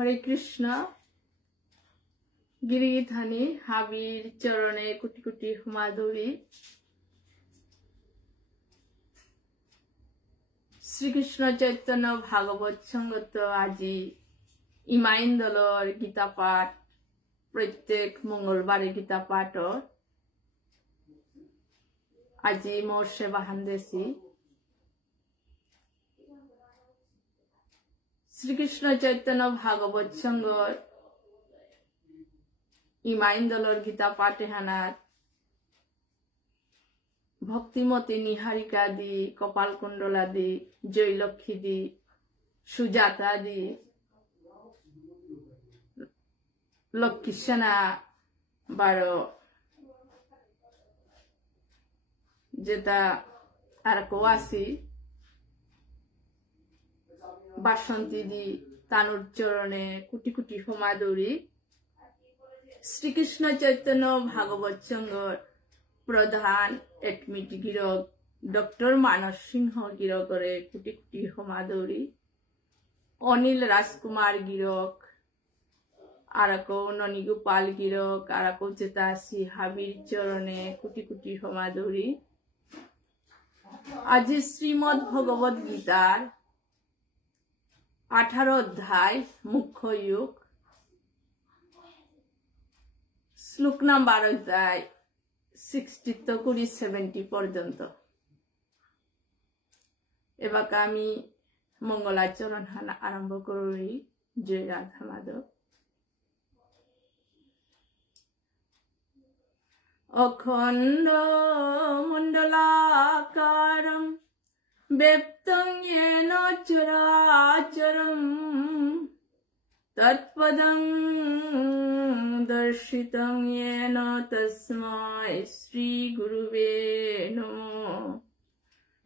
হরে কৃষ্ণ। গিরিধানী হাবির চরণে কোটি কোটি হুমাদুরি। শ্রীকৃষ্ণ চৈতন্য ভাগবত সংগত আজি ইমাইন্দলর গীতা পাঠ প্রত্যেক মঙ্গলবারে গীতা পাঠ আজি মোর সেবা হান্দেছি। শ্রীকৃষ্ণ চৈতন্য ভাগবত সংগর ইমাইন্দলর গীতা পাঠে হানাত ভক্তিমতী নিহারিকা দি, কপাল কুণ্ডলা দি, জয়লক্ষ্মী দি, সুজাতা দি, লক্ষ্মী সেনা বারো যেটা আর কোয়াসি বাসন্তী দি তানুর চরণে কোটি কোটি হোমাদুরি। শ্রীকৃষ্ণ চৈতন্য ভাগবত সংঘর প্রধান এডমিট গিরক ডক্টর মানস সিংহ গিরকরে কোটি কোটি হোমাদুরি। অনিল রাজকুমার গিরক আরকো ননীগোপাল গিরক আরকো চেতাসি হাবির চরণে কোটি কোটি হোমাদুরি। আজি শ্রীমদ্ ভগবত গীতার 18 অধ্যায় মুখ্য যুগ শ্লোক নাম্বার অধ্যায় 60 কুড়ি 70 পর্যন্ত। এবার আমি মঙ্গলাচরণ হানা আরম্ভ করি। জয় রাধা মাধব। অখণ্ড মণ্ডলাকারম ব্যপ্তং येन চরাচরম তৎপদং দর্শিতং येन তস্मै শ্রী গুরুবে নমঃ।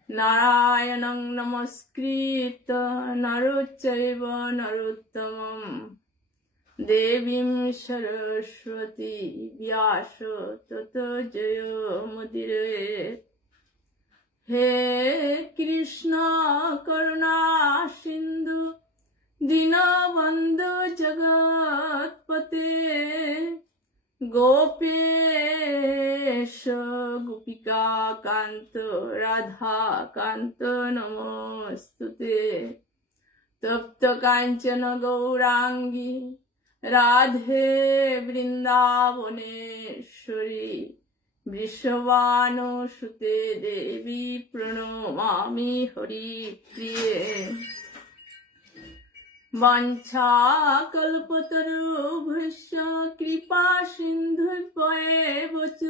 নারায়ণং নমস্কৃত্য নরচৈব নরোত্তমং দেবীং সরস্বতী ব্যাস ততো জয়মুদিরে। হে কৃষ্ণ করুণা সিন্ধু দীনবন্ধু জগৎপতে গোপেশ গোপিকা কান্ত রাধা কান্ত নমস্তুতে। তপ্ত কাঞ্চন গৌরাঙ্গী রাধে বৃন্দাবনেশ্বরী বৃষভানুসুতে দেবী প্রণমামি হরিপ্রিয়ে। বাঞ্ছাকল্পতরুভ্যশ্চ কৃপা সিন্ধুভ্যেব চ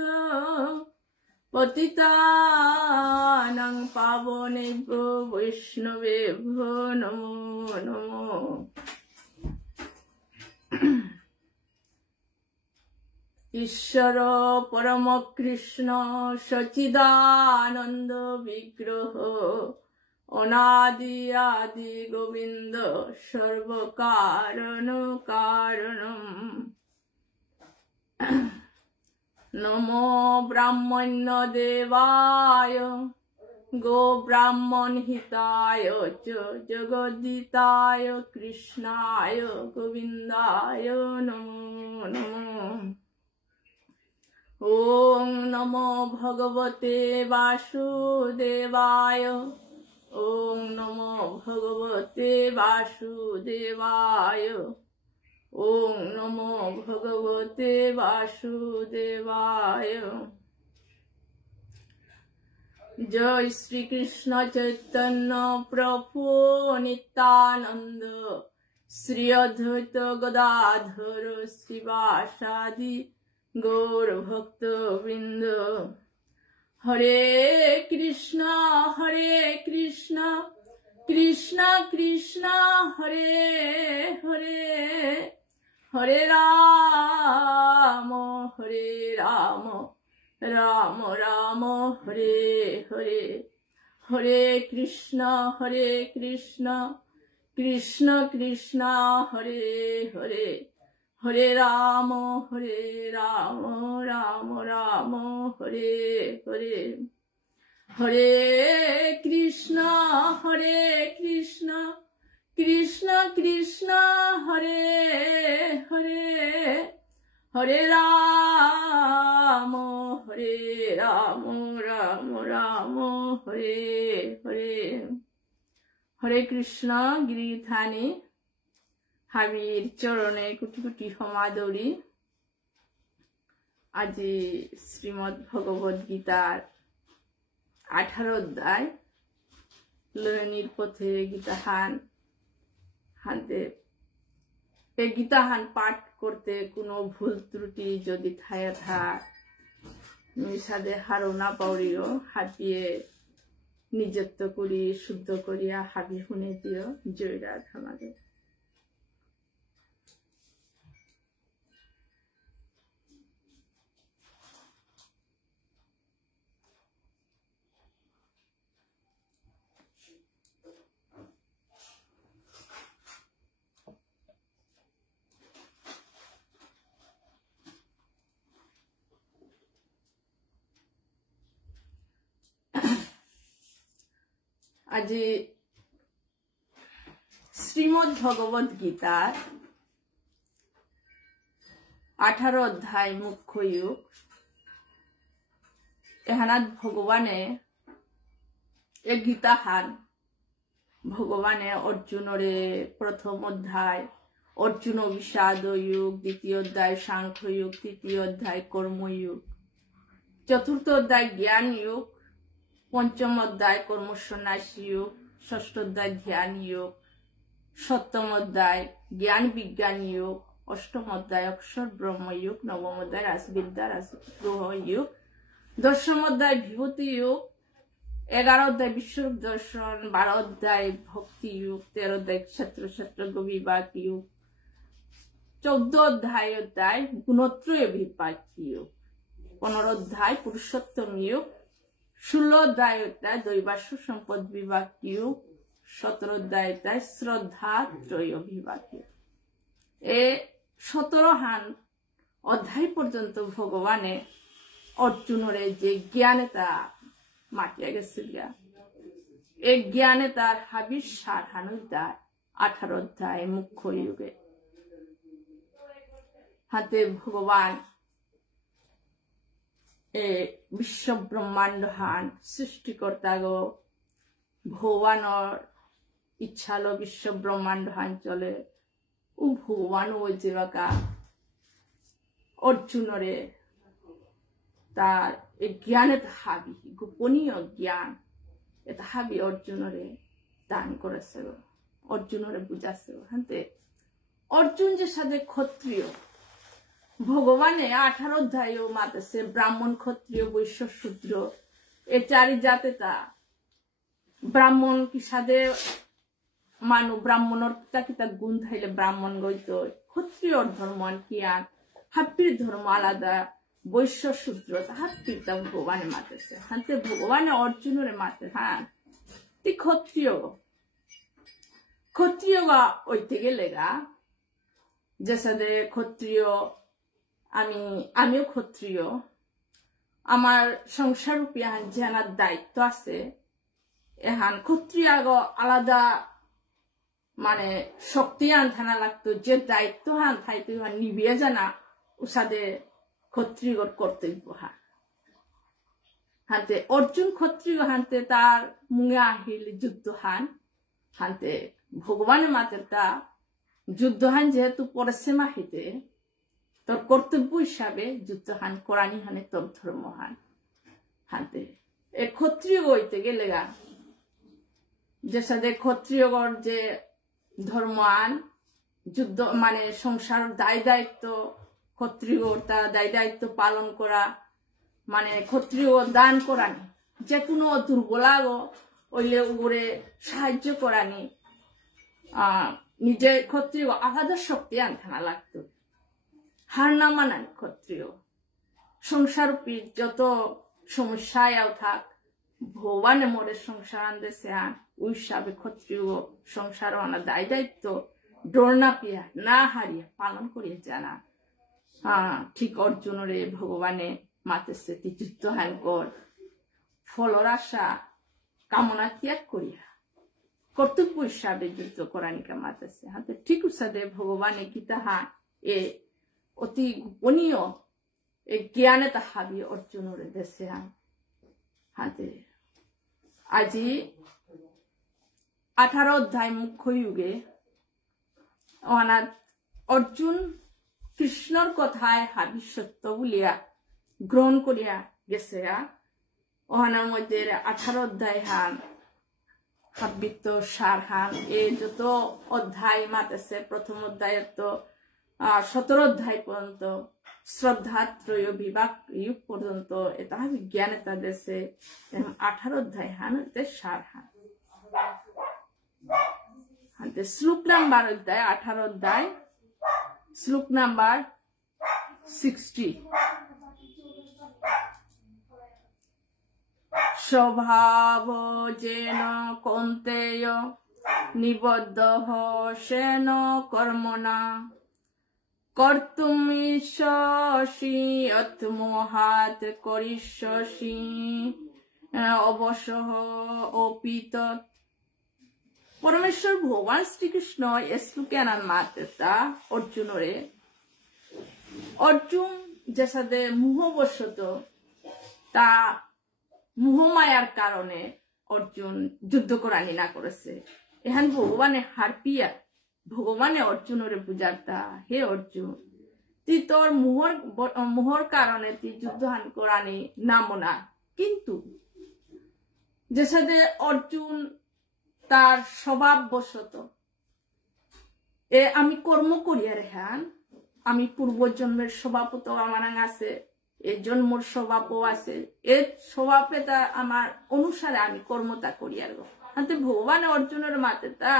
পতিতানাং পাবনেভ্যো বৈষ্ণবেভ্যো নমো নমঃ। ঈশ্বর পরম কৃষ্ণ সচিদানন্দ বিগ্রহ অনাদি আদি গোবিন্দ সর্বকারণ কারণম। নমো ব্রাহ্মণ্য দেবায় গো ব্রাহ্মণ হিতায় চ জগদ্দিতায় কৃষ্ণায় গোবিন্দায় নমো নমঃ। ওম নমো ভগবতে বাসুদেবায়। ওম নমো ভগবতে বাসুদেবায়। ওম নমো ভগবতে বাসুদেবায়। জয় শ্রীকৃষ্ণ চৈতন্য প্রভু নিত্যানন্দ শ্রী অদ্বৈত গদাধর শ্রীবাসাদি গৌর ভক্ত বৃন্দ। হরে কৃষ্ণ কৃষ্ণ কৃষ্ণ হরে হরে হরে রাম রাম রাম হরে হরে। হরে কৃষ্ণ কৃষ্ণ কৃষ্ণ হরে হরে হরে রাম রাম রাম হরে হরে। হরে কৃষ্ণ কৃষ্ণ কৃষ্ণ কৃষ্ণ হরে হরে হরে রাম রাম রাম হরে হরে। হরে কৃষ্ণ গিরিধানী হাবির চরণে কোটি কোটি সমাদরি। আজি শ্রীমদ ভগবদ গীতার 18 অধ্যায় লয়নির পথে গীতাহান হানতে। এই গীতাহান পাঠ করতে কোনো ভুল ত্রুটি যদি থায়া থাক মিশাদে হারো না পাউরিও হাতিয়ে নিজত্ব করি শুদ্ধ করিয়া হাবি শুনে দিও। জয় রাধা মাধব। আজি শ্রীমদ ভগবদ গীতার 18 অধ্যায় মুখ্য যুগ। এহানাত ভগবানে এ গীতাহান ভগবানে অর্জুনরে প্রথম অধ্যায় অর্জুন বিষাদ যুগ, দ্বিতীয় অধ্যায় সাংখ্য যুগ, তৃতীয় অধ্যায় কর্মযুগ, চতুর্থ অধ্যায় জ্ঞান যুগ, পঞ্চম অধ্যায় কর্মসন্ন্যাসী যুগ, ষষ্ঠ অধ্যায় ধ্যান যুগ, সপ্তম অধ্যায় জ্ঞান বিজ্ঞান যুগ, অষ্টম অধ্যায় অক্ষর ব্রহ্ম যুগ, নবম অধ্যায় রাজবিদ্যা রাজগ্রহ যুগ, দশম অধ্যায় বিভূতি যুগ, 11 অধ্যায় বিশ্বরূপ দর্শন, 12 অধ্যায় ভক্তি যুগ, 13 অধ্যায় ক্ষেত্র ক্ষেত্রজ্ঞ বিভাগ যুগ, 14 অধ্যায় গুণত্রয় বিভাগ যুগ, 15 অধ্যায় পুরুষোত্তম যুগ, 16 অধ্যায় দৈবাস্য সম্পদ বিভাগ যুগ, 17 অধ্যায় শ্রদ্ধা ত্রয় বিভাগ যুগ। এ 17 হান অধ্যায় পর্যন্ত ভগবানে অর্জুনরে যে জ্ঞানে তা মাটিয়া গেছে এই জ্ঞানে তার হাবির সার হানুদার 18 অধ্যায় মুখ্য যুগে হাতে ভগবান এ বিশ্ব ব্রহ্মাণ্ড হান সৃষ্টিকর্তা গো ভগবানর ইচ্ছালো বিশ্ব ব্রহ্মাণ্ড হান চলে ও ভগবান ও যেবাকা অর্জুনরে তার এই জ্ঞানে হাবি গোপনীয় জ্ঞান এটা হাবি অর্জুনরে দান করেছে অর্জুনরে বুঝাছে। হাতে অর্জুন যে সাথে ক্ষত্রিয় ভগবানে 18 অধ্যায় মাতেছে ব্রাহ্মণ ক্ষত্রিয় বৈশ্য শূদ্র এ চারি জাতে তা ব্রাহ্মণ কি সাথে মানু ব্রাহ্মণর কিতা কিতা গুণ থাইলে ব্রাহ্মণ গইত ক্ষত্রিয় ধর্ম কি আর হাপ্পির ধর্ম আলাদা বৈশ্য শূদ্র হাপ্পির তা ভগবানে মাতেছে। হাতে ভগবানে অর্জুনরে মাতে হ্যাঁ তুই ক্ষত্রিয় বা ওইতে গেলে গা যে সাথে ক্ষত্রিয় আমিও ক্ষত্রিয় আমার সংসার রূপী জানার দায়িত্ব আছে। এহান ক্ষত্রিয় আলাদা মানে শক্তি আনথানা লাগতো যে দায়িত্ব হান থাইতে নিবিয়ে জানা ও সাথে ক্ষত্রিয়র কর্তব্য হানতে অর্জুন ক্ষত্রিয় হানতে তার মুঙে আহিল যুদ্ধ হানতে ভগবানের মাতের তা যুদ্ধ হান যেহেতু পরেছে মাহিতে তোর কর্তব্য হিসাবে যুদ্ধ হান কোরআনী হানে তোর ধর্ম হানতে এ ক্ষত্রিয় হইতে গেলে গা যে সাথে ক্ষত্রিয়গর যে ধর্ম আন যুদ্ধ মানে সংসার দায় দায়িত্ব ক্ষত্রিয় তার দায় দায়িত্ব পালন করা মানে ক্ষত্রিয় দান করানি যে কোনো দুর্বলাগো ওইলে উপরে সাহায্য করানি নিজে ক্ষত্রিয় আলাদা শক্তি আনখানা লাগতো হার না মানান ক্ষত্রিয় সংসার যত সমস্যায় থাক ভগবানে মোরে সংসার আনতেছে ওই হিসাবে ক্ষত্রিয় সংসার আনা দায় দায়িত্ব ডোর না পিয়া না হারিয়ে পালন করিয়া জানা ঠিক অর্জুনরে ভগবানে মাতেছে যুদ্ধ হান কর ফলর আশা কামনা ত্যাগ করিয়া কর্তব্য হিসাবে যুদ্ধ করানিকা মাতেছে হাতে ঠিক উসাদে ভগবানে গীতা হান এ অতি গোপনীয় এ জ্ঞানে তাহাবি অর্জুনের দেশে হান হাতে আজি 18 অধ্যায় মুখ্য যুগে অর্জুন কৃষ্ণর কথায় হাবি সত্য বলিয়া গ্রহণ করিয়া গেছে ওহানার মধ্যে 18 অধ্যায় হান হাবিত সার হান এই যত অধ্যায় মাতেছে প্রথম অধ্যায় তো 17 অধ্যায় পর্যন্ত শ্রদ্ধাত্রয় বিভাগ যুগ পর্যন্ত এটা বিজ্ঞান এটা দেশে 18 অধ্যায় হান সার হান শ্লোক নাম্বার অধ্যায় 18 অধ্যায় শ্লোক নাম্বার 60 স্বভাব যেন কৌন্তেয় নিবদ্ধ সেন কর্মণা কর্তুমিষ্যসি অত্মহাত করিষ্যসি অবসহ অপিত পরমেশ্বর ভগবান শ্রীকৃষ্ণ এ শ্লোকে আনার মাত্রা অর্জুনরে অর্জুন যে সাথে মোহবশত তা মোহমায়ার কারণে অর্জুন যুদ্ধ করানি না করেছে এখান ভগবানে হারপিয়া ভগবানে অর্জুনরে বুঝাতা হে অর্জুন তুই তোর মোহর কারণে তুই যুদ্ধ হান করানি নামো না কিন্তু যে সাথে অর্জুন তার স্বভাববশত আমি কর্ম করিয়া রেহান আমি পূর্বজন্মের স্বভাবও আমার আছে এই জন্মর স্বভাবও আছে এই স্বভাবে তা আমার অনুসারে আমি কর্মতা করিয়া হাতে ভগবান অর্জুনের মাতে তা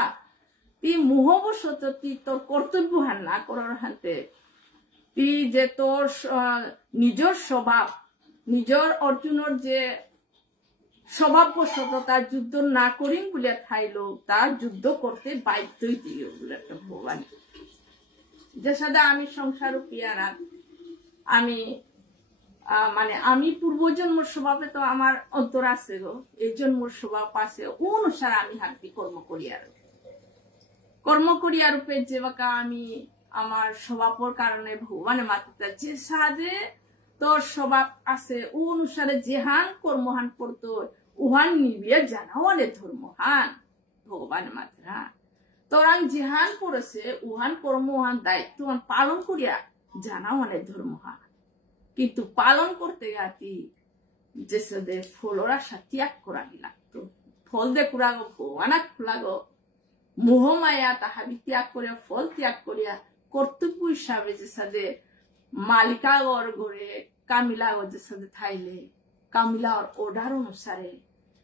তুই মোহবশত তুই তোর কর্তব্য হান না করার হাতে তুই যে তোর নিজের স্বভাব নিজের অর্জুনের যে স্বভাববশত তার যুদ্ধ না করিম বলে খাইলো তার যুদ্ধ করতে বাধ্যই দিও বলে একটা ভগবান যে সাদা আমি সংসার পিয়ারা আমি মানে আমি পূর্বজন্মর স্বভাবে তো আমার অন্তর আছে গো এই জন্মর স্বভাব আছে অনুসারে আমি হাতি কর্ম করিয়া রূপে যে বাকা আমি আমার স্বভাবর কারণে ভগবানের মাত্রা যে সাদে তোর স্বভাব আছে ও অনুসারে যেহান কর্মহান করতো উহান নিবিয়ে জানাও অনেক ধর্মহান ভগবান মাত্রা তোরাং যেহান করেছে উহান কর্মহান দায়িত্ব পালন করিয়া জানাও অনেক ধর্মহান কিন্তু পালন করতে গাতি যে সদে ফলর আশা ত্যাগ করানি লাগতো ফল দে কুড়াগো ভগবানাক খুলাগো মোহমায়া তাহাবি ত্যাগ করিয়া ফল ত্যাগ করিয়া কর্তব্য হিসাবে যে সাদে মালিকাগর গড়ে কামিলাগর যে সাদে থাইলে কামিলার অর্ডার অনুসারে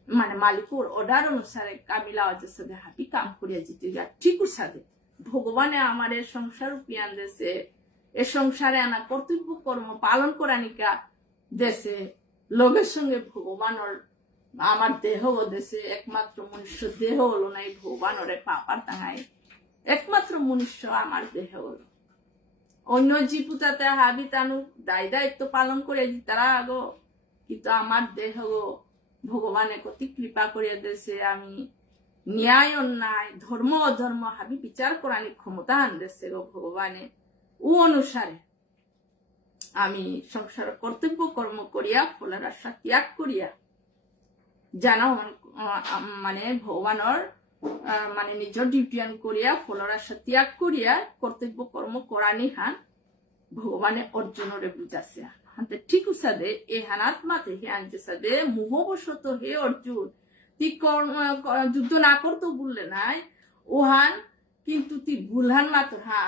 মানে মালিকর অর্ডার অনুসারে কামিলাগর যে সাদে হাবি কাম করিয়া জিতে গা ঠিক সাদে ভগবানে আমার এই সংসার পিয়ান দেশে এ সংসারে আনা কর্তব্য কর্ম পালন করানিকা দেশে লোকের সঙ্গে ভগবানের আমার দেহ দেশে একমাত্র মনুষ্য দেহ হলো না এই ভগবানের পাপার টাঙায় একমাত্র মনুষ্য আমার দেহ হলো অন্য জীবুতাতে হাবি তানু দায় দায়িত্ব পালন করে তারা আগো কিন্তু আমার দেহ ভগবানের কতি কৃপা করিয়া দেশে আমি ন্যায় অন্যায় ধর্ম অধর্ম হাবি বিচার করানি ক্ষমতা আন দেশে গো ভগবানে ও অনুসারে আমি সংসার কর্তব্য কর্ম করিয়া ফলের আশা ত্যাগ করিয়া জানা মানে ভগবানের মানে নিজের ডিউটিয়ান করিয়া ফলের আশা ত্যাগ করিয়া কর্তব্য কর্ম করানি হান ভগবানে অর্জুনরে বুঝাছে হাতে ঠিক উসাদে এই হানাত মাতে হে আনতে সাদে মোহবশত হে অর্জুন তুই যুদ্ধ না করতো বললে নাই ওহান কিন্তু তুই ভুলহান মাত্র হা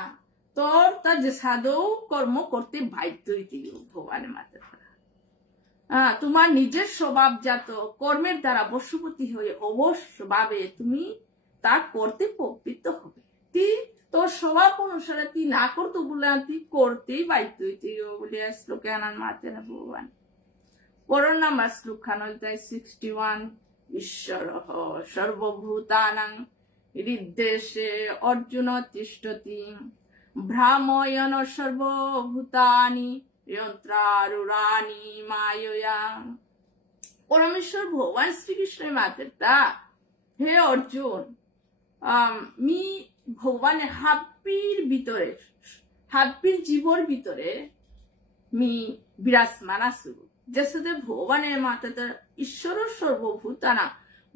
তোর তার যে সাধু কর্ম করতে বাধ্যই দিও ভগবানের মাত্র তোমার নিজের স্বভাবজাত কর্মের দ্বারা বশবর্তী হয়ে অবশ্যভাবে তুমি তা করতে প্রবৃত্ত হবে তুই তোর স্বভাব অনুসারে তুই না করতো বলে তুই করতেই বাধ্যই দিও বলে শ্লোকে আনার মাতে না ভগবান পরের নাম্বার শ্লোক খান 61 ঈশ্বর সর্বভূতানাং হৃদ্দেশে অর্জুন তিষ্ঠতি ভ্রাময়ন সর্বভূতানি যন্ত্রারুরানি মায়য়া পরমেশ্বর ভগবান শ্রীকৃষ্ণের মাতের তা হে অর্জুন মি ভগবানের হাব্বির ভিতরে হাব্বির জীবর ভিতরে মি বিরাজমান আছো যেসুদে ভগবানের মাতাতে ঈশ্বর সর্বভূতানা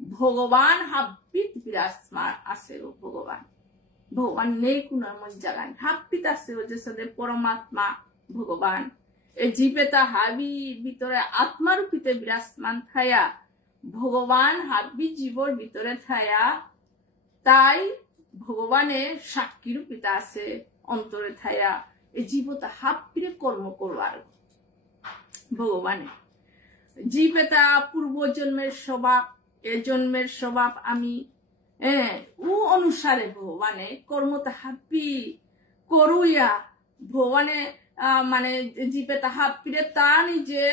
ভগবান হাব্বিত বিরাজমান আছে ভগবান ভগবান নেই কোন জায়গায় হাব্বিত আছে যেসুদে পরমাত্মা ভগবান এই জীবেতা হাবি ভিতরে আত্মারূপিতে বিরাজমান থায়া ভগবান হাব্বি জীবর ভিতরে থায়া তাই ভগবানের সাক্ষী রূপিতা আছে অন্তরে থায়া এই জীবতা হাব্বিরে কর্ম করবার ভগবানে জীবেতা পূর্ব জন্মের স্বভাব এ জন্মের স্বভাব আমি ও অনুসারে ভগবানে কর্মতা হাব্বি করুইয়া ভগবানে মানে জীবেতা হাব্বিরে তা নিজে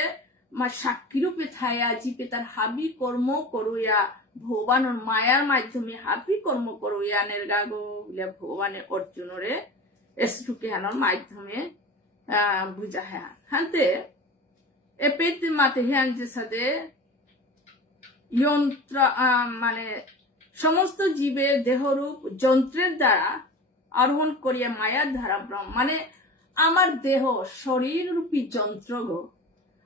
সাক্ষী রূপে থায়া জীবেতার হাবি কর্ম করুইয়া ভগবানের মায়ার মাধ্যমে হাবি কর্ম করুইয়া নির্গাগো বলে ভগবানের অর্জুনরে এসটুকেহানোর মাধ্যমে বুঝা হ্যাঁ হান্তে এপেত মাতে হ্যান যে সাথে যন্ত্র মানে সমস্ত জীবের দেহরূপ যন্ত্রের দ্বারা আরোহণ করিয়া মায়ার ধারা ব্রহ্ম মানে আমার দেহ শরীর রূপী যন্ত্র গো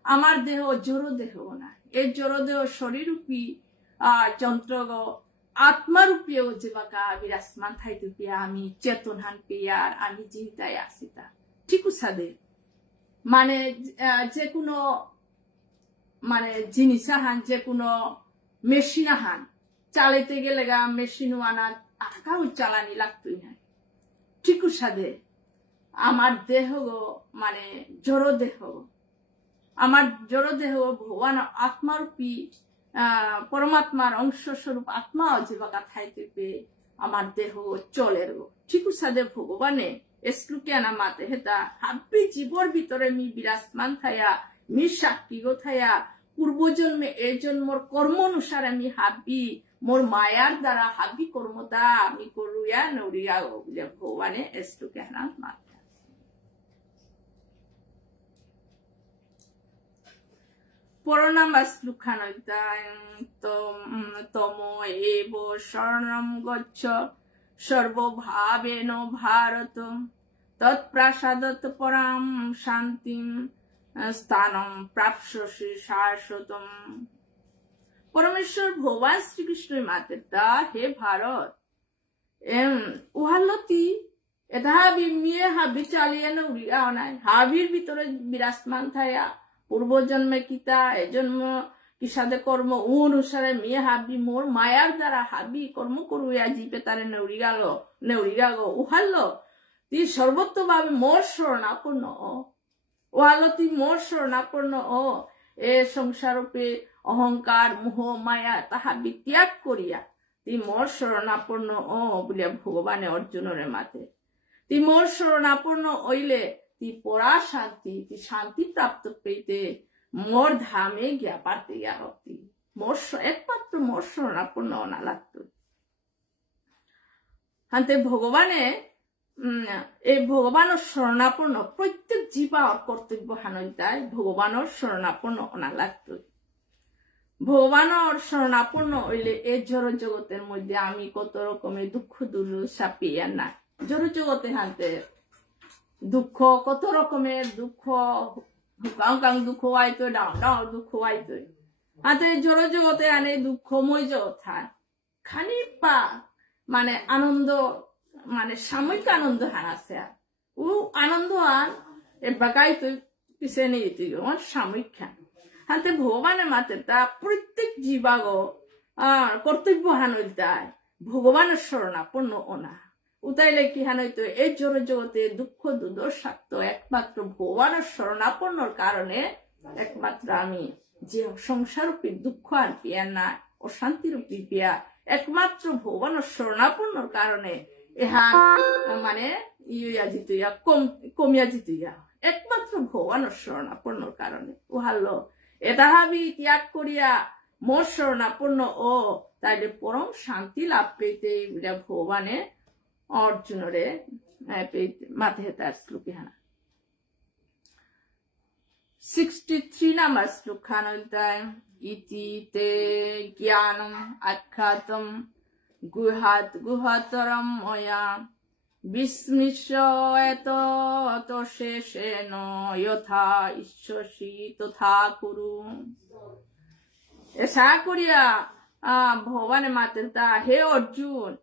আমার দেহ জড় দেহ না এই জড় দেহ শরীর রূপী যন্ত্র গো আত্মারূপীয় যেবাকা বিরাজমান থাইতে পিয়া আমি চেতনহান পিয়ার আমি চিন্তায় আসি তা ঠিক সাদে মানে যে কোনো মানে জিনিস আহান যে কোনো মেশিন আহান চালাইতে গেলে গা মেশিন আনা আগাও চালানি লাগতোই না ঠিক সাদে আমার দেহ গো মানে জড় দেহ আমার জড় দেহ ভগবান আত্মারূপী পরমাত্মার অংশ স্বরূপ আত্মা যেবাকা থাইতে পেয়ে আমার দেহ চলের গো ঠিক সাদে ভগবানে এসলুকিয়ানা মাতে হেতা হাব্বি জীবর ভিতরে মি বিরাজমান থায়া মি সাক্ষী গো থায়া পূর্বজন্মে এই জন্মর কর্ম অনুসারে আমি হাব্বি মোর মায়ার দ্বারা হাব্বি কর্মতা আমি করুয়া নৌরিয়া গো বলে ভগবানে এসলুকিয়ানা মাতে পরনামা শ্লোকানয়িতায় তম এব শরণম গচ্ছ সর্বভাবেন ভারত তৎপ্রাসাদত পরাম শান্তিম স্থানম প্রাপ্স্যসি শাশ্বতম পরমেশ্বর ভগবান শ্রীকৃষ্ণের মাতেতা হে ভারত উহালতি এটা হাবি মিয়ে হাবি চালিয়ে নৌরিয়া নাই হাবির ভিতরে বিরাজমান থায়া পূর্বজন্মে কিতা এজন্ম কি সাথে কর্ম অনুসারে মেয়ে হাবি মোর মায়ার দ্বারা হাবি কর্ম করুয়া জীবে তারে নেউরি গো উহাল্লো তুই সর্বত্রভাবে মোর শরণাপন্ন উহাল্লো তুই মোর শরণাপন্ন এ সংসারূপে অহংকার মোহ মায়া তাহা ত্যাগ করিয়া তুই মোর শরণাপন্ন বলে ভগবানে অর্জুনের মাতে তুই মোর শরণাপন্ন হইলে তুই পরা শান্তি তুই শান্তি প্রাপ্ত পেতে মোর ধামে গিয়া পারতে গিয়া হতি মোর একমাত্র মোর শরণাপন্ন না লাগত হাতে ভগবানে এই ভগবানের শরণাপন্ন প্রত্যেক জীবার কর্তব্য হানইতায় ভগবানের শরণাপন্ন না লাগত ভগবানের শরণাপন্ন হইলে এই জড় জগতের মধ্যে আমি কত রকমের দুঃখ দুর্দশা পেয়ে না জড় জগতে হাতে দুঃখ কত রকমের দুঃখ হুকাং দুঃখ আইতো ডাও ডাও দুঃখ আইতো হাতে জড় জগতে আনে দুঃখময় জগৎ খানি পা মানে আনন্দ মানে সাময়িক আনন্দ হান আছে ও আনন্দ আন এ বাগাই তো পিছিয়ে নিয়ে যেতে সাময়িক খান হাতে ভগবানের মাতে তা প্রত্যেক জীবাগ কর্তব্য হান হইতায় ভগবানের শরণাপন্ন ওনা উতাইলে কি হান হইতো এই জড় জগতে দুঃখ দুর্দশাক্ত একমাত্র ভগবানের শরণাপন্নর কারণে একমাত্র আমি যে সংসারূপী দুঃখ আর পিয়া না অশান্তিরূপী পিয়া একমাত্র ভগবানের শরণাপন্নর কারণে ইহা মানে ইয়া জিতুয়া কমিয়া জিতুয়া একমাত্র ভগবানের শরণাপন্নর কারণে উহাল্লো এটা হাবি ত্যাগ করিয়া মোর শরণাপন্ন তাইলে পরম শান্তি লাভ পেতে ভগবানে অর্জুনরে মাথে তার শ্লোকে হানা 63 নাম্বার শ্লোক হানইতায় ইতি তে জ্ঞানম আখ্যাতম গুহাত গুহাতরম ময়া বিস্মৃশ্য এত শেষেন যথা ঈশ্বসী তথা কুরু। এসা করিয়া ভগবানের মাতের তা হে অর্জুন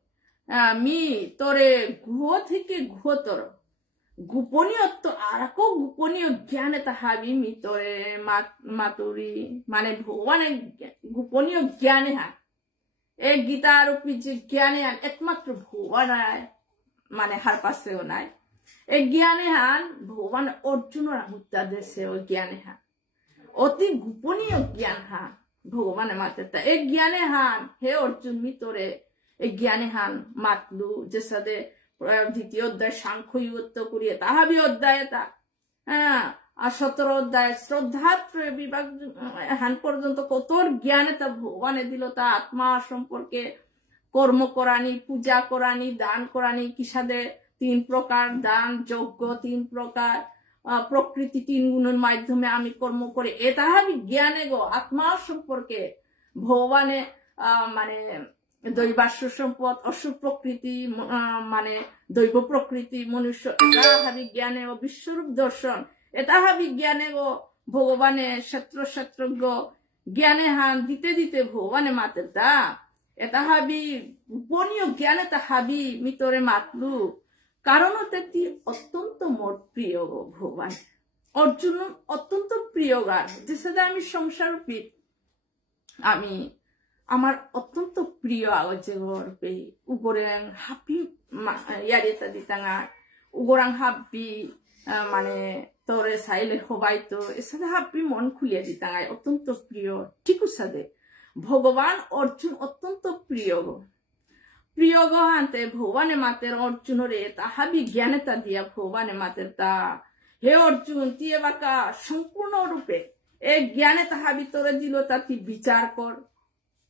মি তোরে গুহ থেকে গুহতর গোপনীয়ত্ব আর গোপনীয় জ্ঞানে তাহাবি মি তোরে মাতুরি মানে ভগবানের গোপনীয় জ্ঞানে হান এ গীতার উপর যে জ্ঞানে হান একমাত্র ভগবান মানে হার পাশেও নাই এই জ্ঞানে হান ভগবান অর্জুনের হুত্তা দেশে ওই জ্ঞানে হান অতি গোপনীয় জ্ঞান হান ভগবানের মাতে এই জ্ঞানে হান হে অর্জুন মি তোরে এই জ্ঞানে হান মাতলু যে সাথে দ্বিতীয় অধ্যায় সাংখ্য যুগত্ব করিয়ে তাহাবি অধ্যায় তা হ্যাঁ আর 17 অধ্যায় শ্রদ্ধাত্রয় বিভাগ হান পর্যন্ত কতর জ্ঞানে তা ভগবানে দিল তা আত্মা সম্পর্কে কর্ম করানি পূজা করানি দান করানি কিসাদে 3 প্রকার দান যজ্ঞ 3 প্রকার প্রকৃতি 3 গুণের মাধ্যমে আমি কর্ম করে এ তাহাবি জ্ঞানে গো আত্মা সম্পর্কে ভগবানে মানে দৈবাস্য সম্পদ অসুর প্রকৃতি মানে দৈব প্রকৃতি মনুষ্য এটা হাবি জ্ঞানে ও বিশ্বরূপ দর্শন এটা হাবি জ্ঞানে ও ভগবানের ক্ষেত্রজ্ঞ জ্ঞানে হান দিতে দিতে ভগবানে মাতের দা এটা হাবি গোপনীয় জ্ঞানে তা হাবি মিতরে মাতলু কারণ তেতি অত্যন্ত মোর প্রিয় ভগবান অর্জুন অত্যন্ত প্রিয় গান যে সাথে আমি সংসার রূপী আমি আমার অত্যন্ত প্রিয় আওয়াজে গর্বে উপরে হাপি ইয়ারিতা দিতাঙা উগরাং হাব্বি মানে তোরে সাইলে হবাই তো এর সাথে হাব্বি মন খুলিয়া দিতাঙাই অত্যন্ত প্রিয় ঠিক সাথে ভগবান অর্জুন অত্যন্ত প্রিয় গো হাতে ভগবানে মাতের অর্জুনরে তাহাবি জ্ঞানে তা দিয়া ভগবানে মাতের তা হে অর্জুন তিয়ে বাকা সম্পূর্ণ রূপে এই জ্ঞানে তাহাবি তোরে দিল তা তুই বিচার কর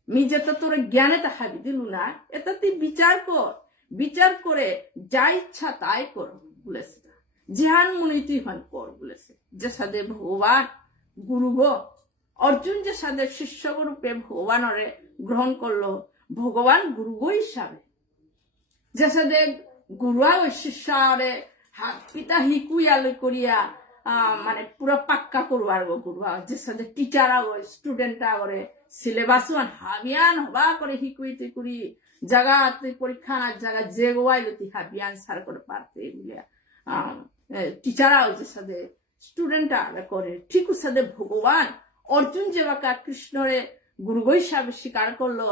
মি যেটা তোর জ্ঞানে তাহাবি দিলু না এটা তুই বিচার করে যা ইচ্ছা তাই কর বলেছে যেহান মুনি তুই হন কর বলেছে যে সাদে ভগবান গুরু গো অর্জুন যে সাদে শিষ্য রূপে ভগবানরে গ্রহণ করলো ভগবান গুরু গো হিসাবে যে সাদে গুরুয়া ওই শিষ্যরে পিতা হিকুয়ালে করিয়া মানে পুরো পাক্কা করবার গো গুরুয়া যে সাদে টিচারা ওই স্টুডেন্টরা করে সিলেবাস হাবিয়ান হবা করে হিকুইতে করি জায়গাতে পরীক্ষা না জায়গা যে গোয়াইলতি হাবিয়ান সার করে পারতে এগুলা টিচারাও যে সাথে স্টুডেন্টরা করে ঠিক সাথে ভগবান অর্জুন যে বাকা কৃষ্ণরে গুরু হিসাবে স্বীকার করলো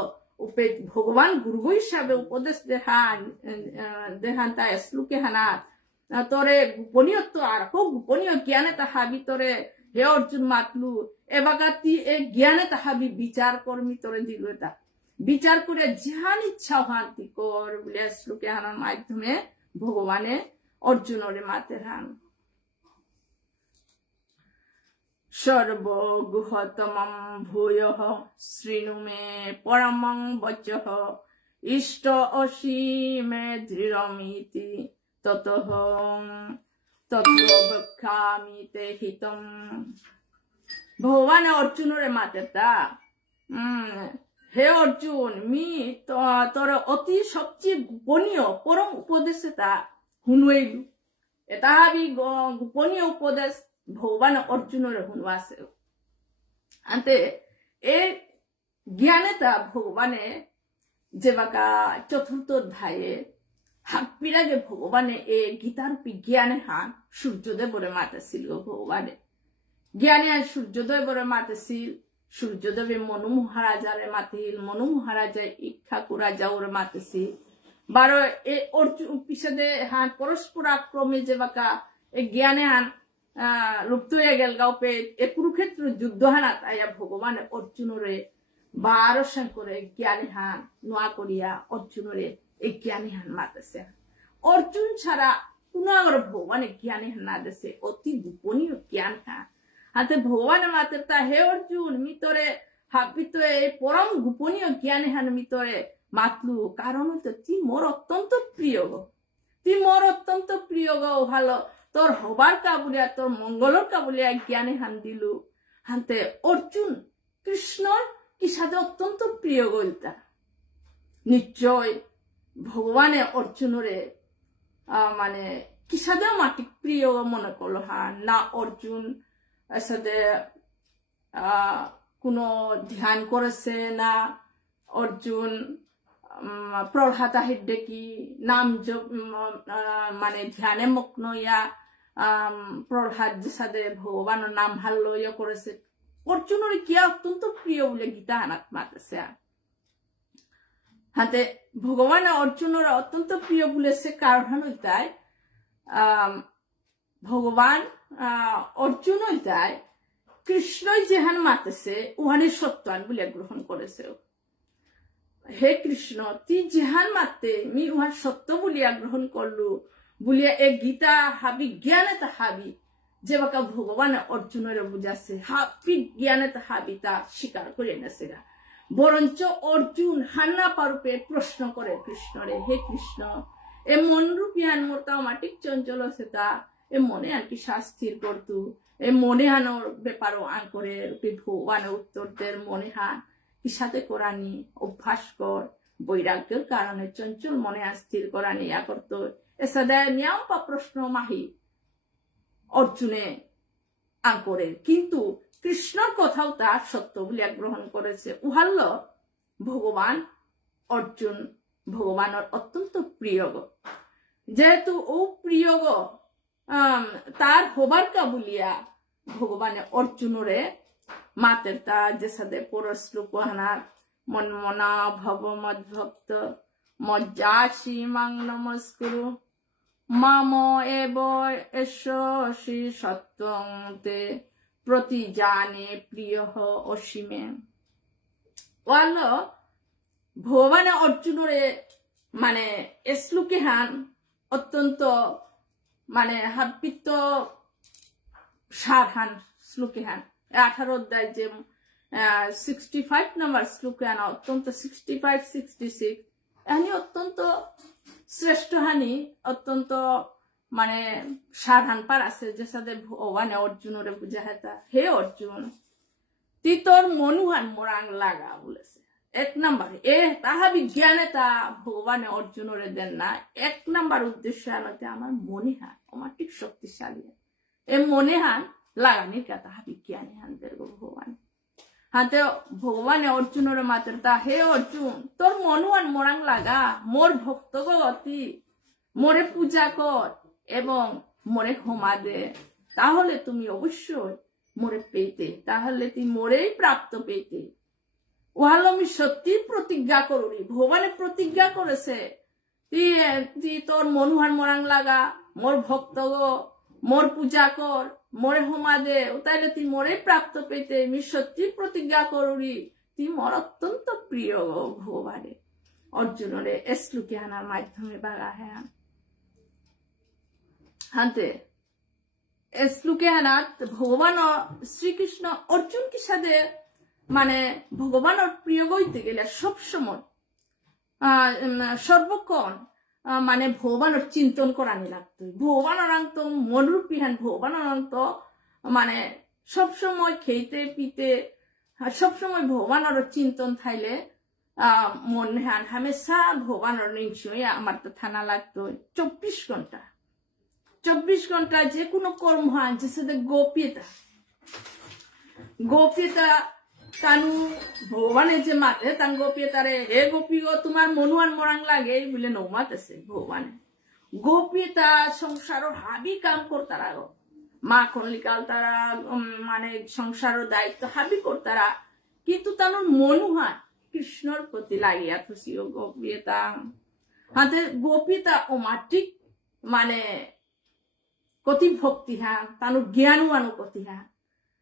ভগবান গুরু হিসাবে উপদেশ দেহান তাই শ্লোকে হানাত তোরে গোপনীয়ত্ব আর গোপনীয় জ্ঞানে তাহাবি তোরে হে অর্জুন মাতলু এবাগাতি এ জ্ঞানে তাহাবি বিচার কর্মী তোরে দিল এটা বিচার করে যাহান ইচ্ছা হান্তি কর বলে শ্লোকে হানার মাধ্যমে ভগবানে অর্জুনরে মাতের হান সর্বগুহতমম ভূয়ঃ শৃণু মে পরমং বচঃ ইষ্ট অসি মে দৃঢ়মিতি ততঃ বক্ষ্যামি তে হিতং ভগবান অর্জুনরে মাতের তা হে অর্জুন মি তোর অতি সবচেয়ে গোপনীয় পরম উপদেশে তা শুনুইলু এটা হাবি গোপনীয় উপদেশ ভগবান অর্জুনরে শুনুয়াছে আনতে এ জ্ঞানে তা ভগবানে যে বাকা চতুর্থ অধ্যায়ে হাপিরাগে ভগবানে এ গীতারূপী জ্ঞানে হান সূর্যদেবরে মাতেছিল ভগবানে জ্ঞানে সূর্যোদয় বরে মাতেছিল সূর্যদেবে মনু মহারাজারে মাতিল মনু মহারাজা ইক্ষাকু রাজাওরে মাতেছিল বারো এ অর্জুন পিছনে হান পরস্পরাক্রমে যে বাকা এ জ্ঞানে হান লুপ্ত হয়ে গেল গাওপে এ কুরুক্ষেত্র যুদ্ধ হানা তাইয়া ভগবান অর্জুনরে 12 করে জ্ঞানে হান নোয়া করিয়া অর্জুনরে এই জ্ঞানী হান মাতেছে অর্জুন ছাড়া কোন ভগবানের জ্ঞানী হান না দেশে অতি গোপনীয় জ্ঞান হান হাতে ভগবানের মাতের তা হে অর্জুন মিতরে হাবিত এই পরম গোপনীয় জ্ঞানী হান মিতরে মাতলু কারণ তো তুই মোর অত্যন্ত প্রিয় গো ভালো তোর হবার কাবুলিয়া তোর মঙ্গলর কাবুলিয়া জ্ঞানে হান দিলু হাতে অর্জুন কৃষ্ণর কি সাথে অত্যন্ত প্রিয় গলতা নিশ্চয় ভগবানে অর্জুনরে মানে কি সাথে মাটি প্রিয় মনে করলো হ্যাঁ না অর্জুন সাথে কোনো ধ্যান করেছে না অর্জুন প্রহ্লাদ দেখি নাম মানে ধ্যানে মগ্ন ইয়া প্রহ্লাদ সাথে ভগবানের নাম হাল্লো ইয়া করেছে অর্জুনের কিয়া অত্যন্ত প্রিয় বলে গীতা আনাত মাতেছে হাতে ভগবান অর্জুনের অত্যন্ত প্রিয় বলেছে কারণ তাই ভগবান অর্জুন তাই কৃষ্ণই যেহান মাতেছে উহানের সত্যান বলে গ্রহণ করেছে হে কৃষ্ণ তুই যেহান মাতে মি উহার সত্য বলিয়া গ্রহণ করলু বলিয়া এ গীতা হাবি জ্ঞানে তা হাবি যে বাকা ভগবান অর্জুনের বুঝাছে হাবি জ্ঞানে তা হাবি তা স্বীকার করে নেছে বরঞ্চ অর্জুন হান্না পারুপে প্রশ্ন করে কৃষ্ণরে হে কৃষ্ণ এ মন রূপিয়ান মোর তামাটিক চঞ্চল আছে তা এ মনে আর কি শাস্তির করতু এ মনে হানোর ব্যাপারও আঙ্করে রূপে ভগবানের উত্তরদের মনে হান কি সাথে করানি অভ্যাস কর বৈরাগ্যের কারণে চঞ্চল মনে স্থির করানি ইয়া করত এ সদায় নিয়াম বা প্রশ্ন মাহি অর্জুনে আঙ্করের কিন্তু কৃষ্ণর কথাও তার সত্য বলিয়া গ্রহণ করেছে উহাল্ল ভগবান অর্জুন ভগবানের অত্যন্ত প্রিয় যেহেতু ও প্রিয় তার হবার কা বলিয়া ভগবানে অর্জুনরে মাতের তা যে সাথে পরশ্লোক হানার মনমনা ভব মদ্ভক্ত মজ্জাসি মাং নমস্কুরু মাম এব এসি সত্যং তে প্রতি জানে প্রিয় অসীমে ওয়াল ভগবান অর্জুনরে মানে শ্লোকে হান অত্যন্ত মানে হাবিত সার হান শ্লোকে হান 18 অধ্যায় যে 65 নম্বর শ্লোকে হান অত্যন্ত 65-66 এখানে অত্যন্ত শ্রেষ্ঠ হানি অত্যন্ত মানে সারহান পার আছে যে সাথে ভগবান অর্জুনরে বুঝা হেতা হে অর্জুন তুই তোর মনুহান মোরাং লাগা বলেছে 1 নম্বর এ তাহা বিজ্ঞানে তা ভগবানে অর্জুনরে দেন না 1 নম্বর উদ্দেশ্য আনতে আমার মনে হান আমার ঠিক শক্তিশালী এ মনে হান লাগানির কা তাহা বিজ্ঞানে হানদের ভগবান হাতে ভগবানে অর্জুনরে মাতের তা হে অর্জুন তোর মনুহান মোরাং লাগা মোর ভক্ত গতি মোরে পূজা কর এবং মোরে হোমা দে তাহলে তুমি অবশ্যই মোরে পেতে তাহলে তুই মোরেই প্রাপ্ত পেতে ওহালো আমি সত্যি প্রতিজ্ঞা করি ভগবানের প্রতিজ্ঞা করেছে তুই তোর মনুহার মোরাং লাগা মোর ভক্ত মোর পূজা কর মোরে হোমা দে তাইলে তুই মোরে প্রাপ্ত পেতে আমি সত্যি প্রতিজ্ঞা করি তুই মোর অত্যন্ত প্রিয় ভগবানে অর্জুনরে শ্লোকে আনার মাধ্যমে বাগা হ্যাঁ হাতে শ্লোকে আনাত ভগবান শ্রীকৃষ্ণ অর্জুন কি সাথে মানে ভগবানের প্রিয় বইতে গেলে সবসময় সর্বক্ষণ মানে ভগবানের চিন্তন করানি লাগতো ভগবানের তো মনরূপী হান ভগবানের তো মানে সবসময় খেতে পিতে সবসময় ভগবানের চিন্তন থাইলে মন হান হামেশা ভগবানের নিশ্চয় আমার তো থানা লাগতো 24 ঘন্টা 24 ঘন্টা যে কোনো কর্ম হান যে সাথে গোপ্যতা তানু ভগবানের যে মাতে তান গোপ্যতারে হে গোপী গো তোমার মনুয়ান মরাং লাগে বলে নৌ মাতেছে ভগবানে গোপ্যতা সংসারের হাবি কাম করতারা গো মা কলিকাল তারা মানে সংসারের দায়িত্ব হাবি করতারা কিন্তু তানোর মনুহান কৃষ্ণর প্রতি লাগিয়া খুশি ও গোপ্যতা হাতে গোপ্যতা ও মাটিক মানে কতি ভক্তি হ্যাঁ তানোর জ্ঞানও আনো কতি হ্যাঁ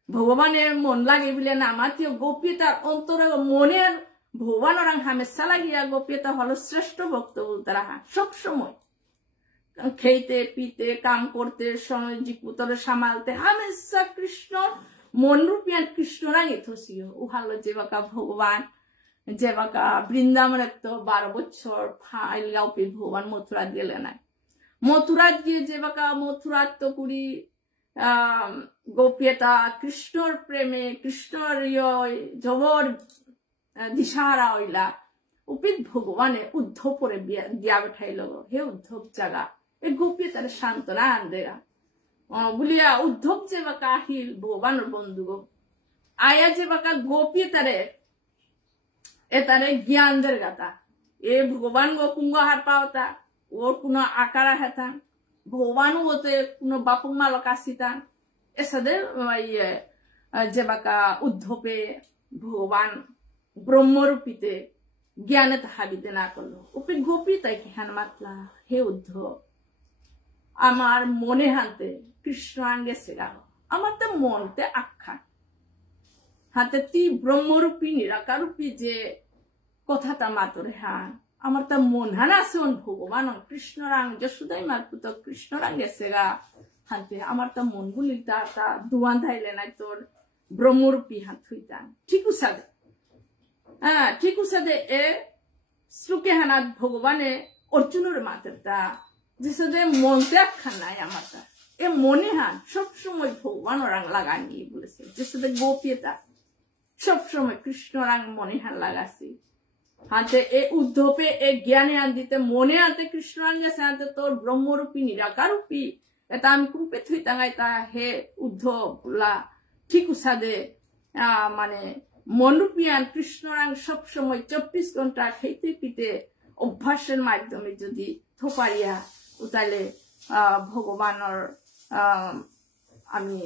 ভগবানের মন লাগে বলে না মাতীয় গোপ্যতার অন্তরে মনের ভগবানের হামেশা লাগিয়া গোপ্যতা হলো শ্রেষ্ঠ ভক্ত বলতারা সবসময় খেতে পিতে কাম করতে সময় জিপুতরে সামালতে হামেশা কৃষ্ণ মন রূপিয়ান কৃষ্ণ রাঙে থসিও উহালো যে বাকা ভগবান যে বাকা বৃন্দাবনের তো 12 বছর ফাইল গাউপি ভগবান মথুরা গেলে নাই মথুরা গিয়ে যে বাকা মথুরার তো কুড়ি গোপ্যতা কৃষ্ণর প্রেমে কৃষ্ণর জবর দিশাহারা হইলা उपित भगवाने उद्धव परे दिया बैठाइल हे उद्धव जगा ए गोपी तारे शांतना आन देगा बुलिया उद्धव जे बाका हिल भगवान बंधु गो आया जे बाका गोपी तारे ए तारे ज्ञान देगा ए भगवान गो कुंग हार पावता और कुनो आकारा हेता भगवान होते कुनो बापू मालकासिता ऐसा दे ये जब का उद्धवे भगवान ब्रह्मरूपीते ज्ञान तहाबिते ना करलो उपे गोपी ताई की हान मतला हे उद्धव आमार मोने हानते कृष्ण आंगे सेगा आमार ते मोनते आखा हाते ती ब्रह्मरूपी निराकारूपी जे कथा ता मातरे हान আমার তা মন হানা আসন ভগবান কৃষ্ণরাং যশোদাই মার পুত কৃষ্ণরাং গেছেগা হাতে আমার তা মন গুলি তা দুয়ান ধাইলে নাই তোর ব্রহ্মরূপী হাত হইতান ঠিক উসাদে হ্যাঁ ঠিক উসাদে এ শ্লোকে হানা ভগবানে অর্জুনের মাতেরটা যেসে মনতে একখান নাই আমার তা এ মনে হান সবসময় ভগবান রাং লাগানি বলেছে যেসে গোপিয়তা সবসময় কৃষ্ণরাং মনে হান লাগাছি हाथे ए उद्धवे ए ज्ञाने आंदीते मोने आते कृष्ण आंगे से आते तोर ब्रह्मरूपी निराकारूपी एता आमी कुंपे थुई तांगाइता हे उद्धव ला ठीक उसादे माने मनरूपीयान कृष्णरांग सब समय 24 घंटा खाइते पीते अभ्यासेर माध्यमे जदि थोपारिया उताले भगवानर आमी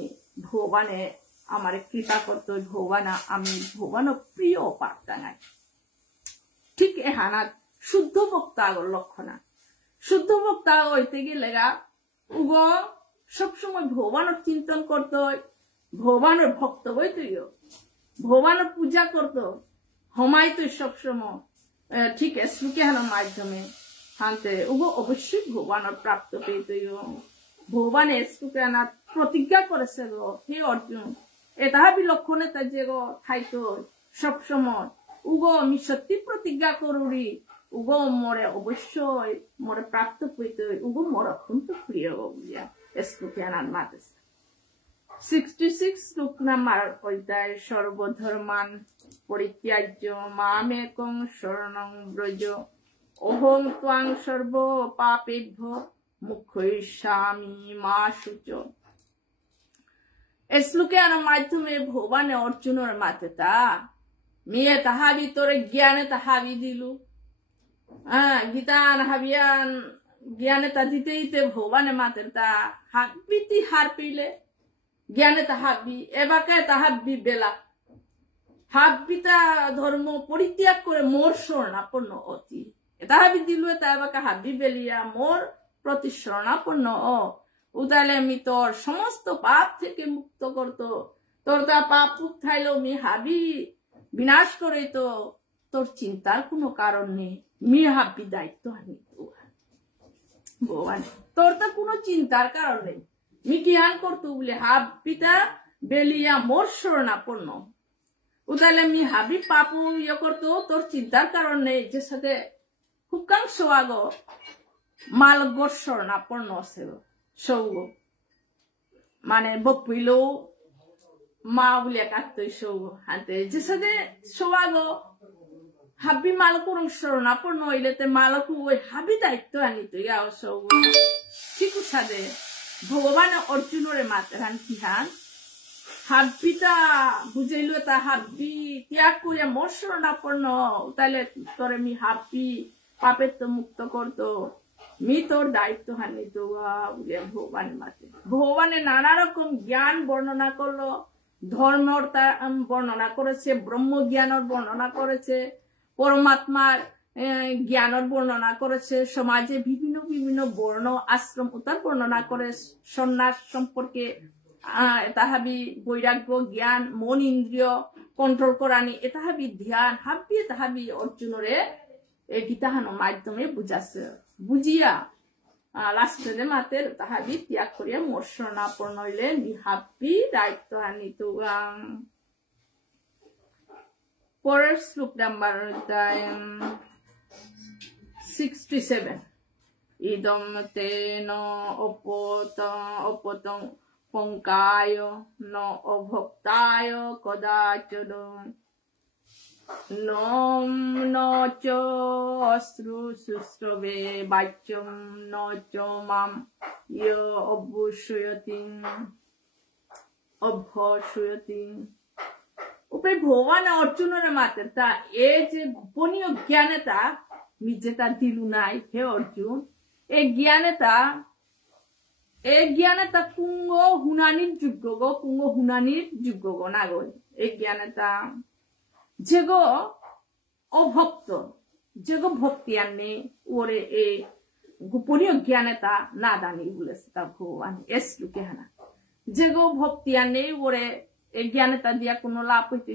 भगवाने आमारे कृपा करतो भगवाना आमी भगवान प्रिय पातांगाय ठीक है हाना शुद्ध भक्ता लक्षणा शुद्ध भक्ता होते गेलेगा उगो सब समय भगवान चिंतन करते भगवान भक्त होते भगवान पूजा करते हमाय तो सब समय ठीक है श्लोके हाना माध्यमे हानते उगो अवश्य भगवान प्राप्त पेते भगवान श्लोके हाना प्रतिज्ञा करेছে गो हे अर्जुन এটা বি লক্ষণে তাজে গো থাইতো सब समय उगो मी सत्य प्रतिज्ञा करूरी उगो मोरे अवश्य मोरे प्राप्त होइते उगो मोर अत्यंत प्रिय बुलिया श्लोके आनाद मातेस 66 श्लोक नंबर अध्याय सर्वधर्मान परित्याज्य मामेकं शरणं व्रज अहं त्वां सर्व पापेभ्यो मुक्तयिष्यामि मा शुच श्लोके आनाद माध्यमे भगवान अर्जुनर मातेता मिये तहाबी तोरे ज्ञाने तहाबी दिलु गीतान हाबियान ज्ञाने तदिते इते भगवाने मातेरता हाबिती हार पीले ज्ञाने तहाबी एबाके तहाबी बेला हाबिता धर्म परित्याग करे मोर शरणापन्न अति तहाबी दिलु एबाके हाबी बेलिया मोर प्रति शरणापन्न उताले मी तोर समस्त पाप थेके मुक्त करतो तोर ता पाप उठाइलो मी हाबी विनाश करे तो तोर चिंतार कोनो कारण नहीं मी हाबी दायित्व हानि भगवान तोर तो कोनो चिंतार कारण नहीं मी ज्ञान करतो बोले हाबिता बेलिया मोर शरणापन्न उताले मी हाबी पाप य करतो तोर चिंतार कारण नहीं जेसाते हुकां सोआगो मालगोर शरणापन्न আছে सौगो माने बपिलो माउलिया काटतो सौगो हाते जेसादे सोआगो हाबी मालकुरं शरणापन्न हইলে তে मालकु ওই हाबी दायित्व आनितो या सौगो ठीक उसादे भगवान अर्जुनरे मातेरान किहान हाबिता बुझाइलो ता हाबी त्याग করে মোর শরণাপন্ন তাহলে তোরে মি হাবি পাপের তো মুক্ত করতো मी तोर दायित्व हानि तो भगवान माते भगवाने नाना रकम ज्ञान वर्णना करलो धर्मर वर्णना करेছে ब्रह्म ज्ञानर वर्णना करेছে परमात्मार ज्ञानर वर्णना करेছে समाजे विभिन्न विभिन्न वर्ण आश्रम उतार वर्णना करे सन्यास सम्पर्के ताहाबी वैराग्य ज्ञान मन इंद्रिय कंट्रोल करानी एताहाबी ध्यान हाबी ताहाबी अर्जुनरे ए गीताहानो माध्यमे बुझाছে बुझिया लास्टे दे मातेर ताहाबी त्याग करिया मोर शरणापन्न हইলে निहाबी दायित्व आनितो परेर श्लोक नंबर 67 इदं तेन अपतं पंकाय न अभक्ताय कदाचन নম ন চ অশ্রুশুশ্রবে বাচ্যম ন চ মাম ইয় অভ্যসূয়তি উপরে ভগবান অর্জুনের মাতে তা এ যে গোপনীয় জ্ঞানেতা নিজেটা দিলু নাই হে অর্জুন এই জ্ঞানেতা কুঙ্গ হুনানির যোগ্য গো না গো এই জ্ঞানেতা যে গো অভক্ত যে গো ভক্তি আনে ওরে এই গোপনীয় জ্ঞানেতা না দানি বলেছে তা ভগবান এস লুকে হানা যে গো ভক্তি আনে ওরে এই জ্ঞানেতা দিয়া কোনো লাভ হইতে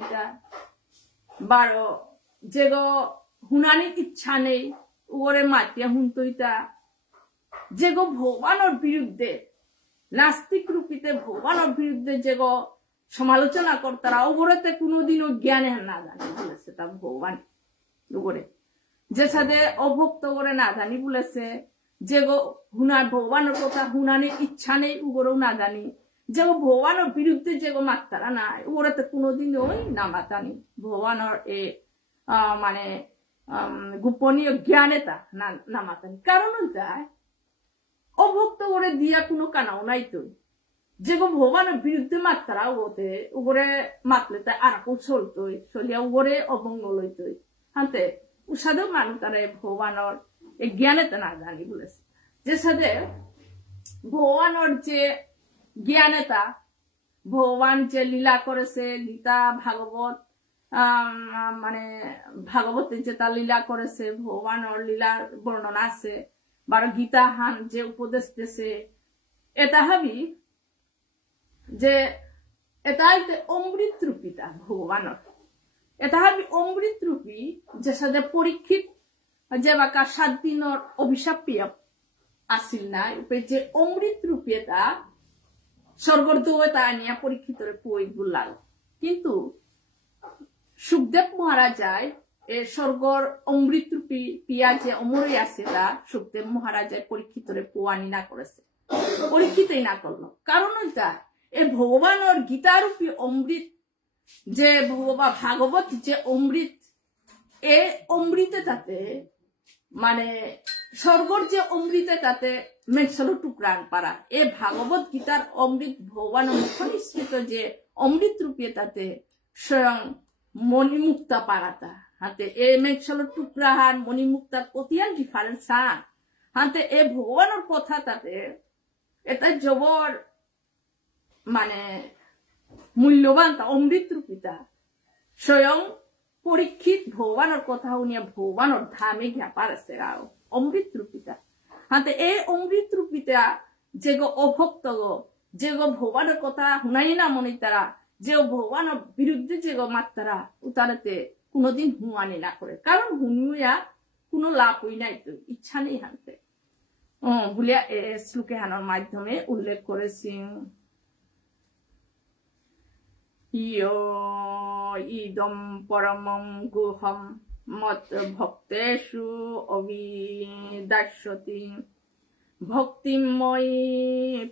বারো যে গো হুনানির ইচ্ছা নেই ওরে মাতিয়া হুনতইতা যে গো ভগবানের বিরুদ্ধে নাস্তিক রূপীতে ভগবানের বিরুদ্ধে যে গো সমালোচনা করতারা ওগরেতে কোনোদিনও জ্ঞানে না জানি বলেছে তা ভগবান ওগরে যে সাথে অভক্ত করে না জানি বলেছে যে গো ভগবানের কথা হুনানির ইচ্ছা নেই ওগরেও না জানি যে গো ভগবানের বিরুদ্ধে যে গো মাত্তারা নাই ওগরেতে কোনোদিনও না মাতানি ভগবানের এ মানে গোপনীয় জ্ঞানেতা না মাতানি কারণ যায় অভক্ত করে দিয়া কোনো কানাও নাই তো যে গো ভগবানের বিরুদ্ধে মাত্রা ওতে ওগরে মাতলে তাই আর কেউ চলতই চলিয়া ওগরে অমঙ্গল হইতই হাতে উসাদেও মানুষ তারা ভগবানের এই জ্ঞানেতা না জানি বলেছে যে সাথে ভগবানের যে জ্ঞানেতা ভগবান যে লীলা করেছে গীতা ভাগবত মানে ভাগবতের যে তার লীলা করেছে ভগবানের লীলার বর্ণনা আছে বারো গীতা হান যে উপদেশ দিয়েছে এটা ভাবি যে এটাই অমৃত রূপিতা ভগবানের এটা ভাবি অমৃত রূপী যে সাথে পরীক্ষিত যে বাকা 7 দিনের অভিশাপ পিয়া আসিল না যে অমৃত রূপী এটা স্বর্গর দৌতা আনিয়া পরীক্ষিতরে পই বললাম কিন্তু সুখদেব মহারাজায় এ স্বর্গর অমৃত রূপী পিয়া যে অমরই আছে তা সুখদেব মহারাজায় পরীক্ষিতরে পোয়ানি না করেছে পরীক্ষিতই না করলো কারণ ওইটা এ ভগবানের গীতারূপী অমৃত যে ভগবান ভাগবত যে অমৃত এ অমৃতে তাতে মানে স্বর্গর যে অমৃতে তাতে মেঘসল টুকরান পারা এ ভাগবত গীতার অমৃত ভগবান মুখ নিঃসৃত যে অমৃত রূপে তাতে স্বয়ং মণিমুক্তা পারাতা হাতে এ মেঘসল টুকরা হান মণিমুক্তার কতিয়ান ডিফারেন্স হান হাতে এ ভগবানের কথা তাতে এটা জবর মানে মূল্যবান তা অমৃত রূপিতা স্বয়ং পরীক্ষিত ভগবানের কথা শুনিয়া ভগবানের ধামে গিয়া পারেছে আর অমৃত রূপিতা হাতে এই অমৃত রূপিতা যে গো অভক্ত গো যে গো ভগবানের কথা শুনাই না মনে তারা যে ভগবানের বিরুদ্ধে যে গো মাত্তারা উতারাতে কোনোদিন হুয়ানি না করে কারণ হুনুয়া কোনো লাভ হই নাই তো ইচ্ছা নেই হানতে বলিয়া এ শ্লোকে হানোর মাধ্যমে উল্লেখ করেছি ইয়ো ইদম পরমম গুহম মত ভক্তেষু অবিদাস্যতি ভক্তিময়ী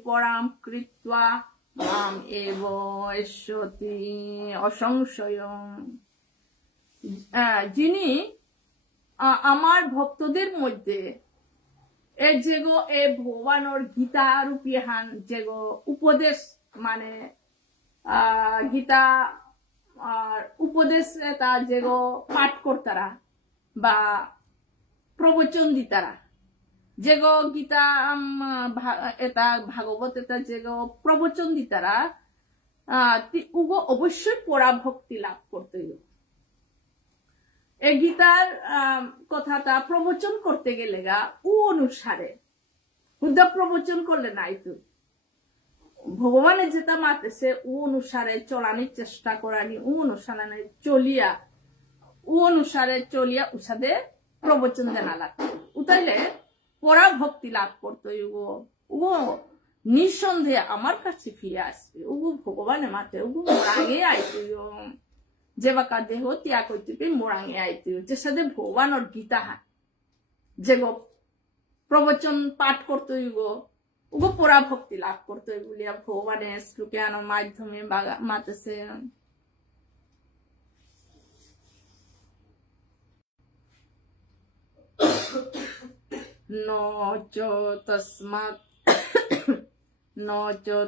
পরাম কৃত্বা মাম এব এষ্যতি অসংশয়ং যিনি আমার ভক্তদের মধ্যে এ যে গো এ ভগবানের গীতা রূপী হান যে গো উপদেশ মানে গীতা উপদেশ তা যে গো পাঠ করতারা বা প্রবচন দিতারা যে গো গীতা এটা ভাগবত এটা যে গো প্রবচন দিতারা উগো অবশ্যই পড়া ভক্তি লাভ করতে এই গীতার কথাটা প্রবচন করতে গেলে গা ও অনুসারে হুদা প্রবচন করলে নাই তো ভগবানের যেটা মাতেছে ও অনুসারে চলানির চেষ্টা করানি ও অনুসারে চলিয়া উসাদে প্রবচন দেনা লাগতো উতাইলে পরা ভক্তি লাভ করতো ও নিঃসন্দেহে আমার কাছে ফিরে আসবে ও ভগবানের মাতে ও মোরাঙে আইতো যে বাকা দেহ ত্যাগ করতে মোরাঙে আইতো যে সাথে ভগবানের গীতা যে গো প্রবচন পাঠ করতো উগো পরা ভক্তি লাভ করতো বলিয়া ভগবানের শ্লোকে আনার মাধ্যমে মাতেছে न च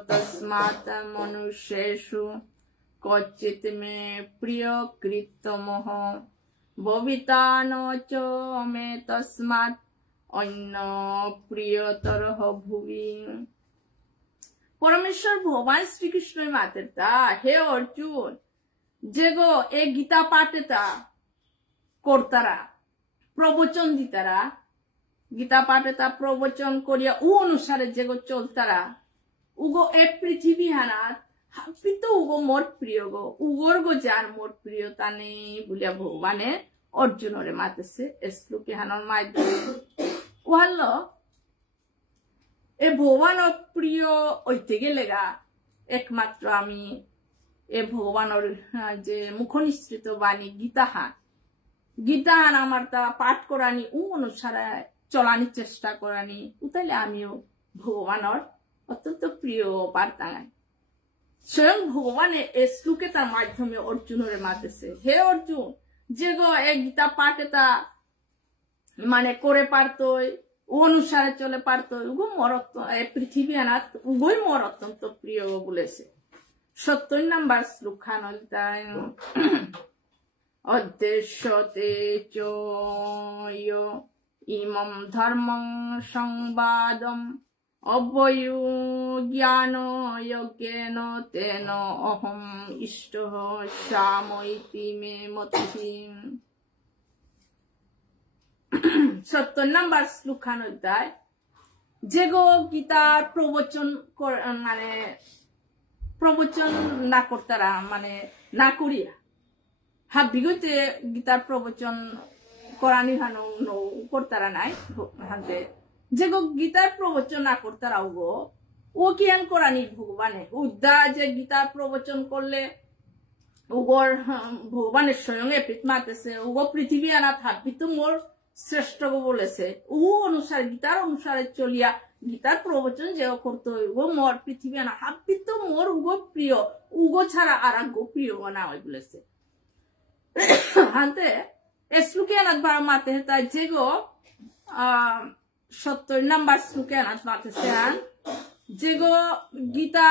तस्मात् मनुष्येषु क्वचित् मे प्रियकृतमः भविता न च मे तस्मात् अन्य प्रियतरः भुवि। परमेश्वर भगवान श्री कृष्ण मातेता हे अर्जुन जेगो ए गीता पाठेता करतारा प्रवचन दितारा गीता पाठेता प्रवचन करिया उ अनुसारे जेगो चलतारा उगो ए पृथ्वी हानात हापितो उगो मोर प्रिय गो उगोर गो जार मोर प्रियता नेई बुलिया भगवाने अर्जुनरे मातेছে শ্লোকে হানর মাধ্যমে ওহাল্লো এ ভগবানের প্রিয় হইতে গেলেগা একমাত্র আমি এ ভগবানের যে মুখনিসৃত বাণী গীতাহান আমার তা পাঠ করানি ও অনুসারে চলানি চেষ্টা করানি উতাইলে আমিও ভগবানের অত্যন্ত প্রিয় বার্তায় স্বয়ং ভগবানে এই শ্লোকে তার মাধ্যমে অর্জুনের মাতেছে হে অর্জুন যে গো এই গীতা পাঠে তা মানে করে পারতই ও অনুসারে চলে পারতই উগো মোর পৃথিবী আনাত উগোই মোর অত্যন্ত প্রিয় বলেছে 70 নম্বর শ্লোক খানলতায় অদ্দেশ্যতে চ ইমম ধর্মং সংবাদম অব্যয়ু জ্ঞান যজ্ঞেন তেন অহম ইষ্টঃ সাময়িতি মে মতিঃ। 70 নম্বর শ্লোক খানলতায় যে গো গীতার প্রবচন মানে প্রবচন না করতারা মানে না করিয়া হাবিগতে গীতার প্রবচন করানি হানো নো করতারা নাই হাতে যে গো গীতার প্রবচন না করতারা গো ও কি আন করানি ভগবানে উদ্দা যে গীতার প্রবচন করলে উগর ভগবানের স্বয়ং এপিত মাতেছে উগো পৃথিবী আনা থাকবি তো মোর শ্রেষ্ঠ গো বলেছে ও অনুসারে গীতার অনুসারে চলিয়া গীতার প্রবচন যে করতে ও মোর পৃথিবী আনা হাবি তো মোর উগো প্রিয় উগো ছাড়া আর গো প্রিয় না হয় বলেছে হাতে শ্লোকে আনাত বার মাতে তাই যে গো 70 নম্বর শ্লোকে আনাত মাতেছে যে গো গীতা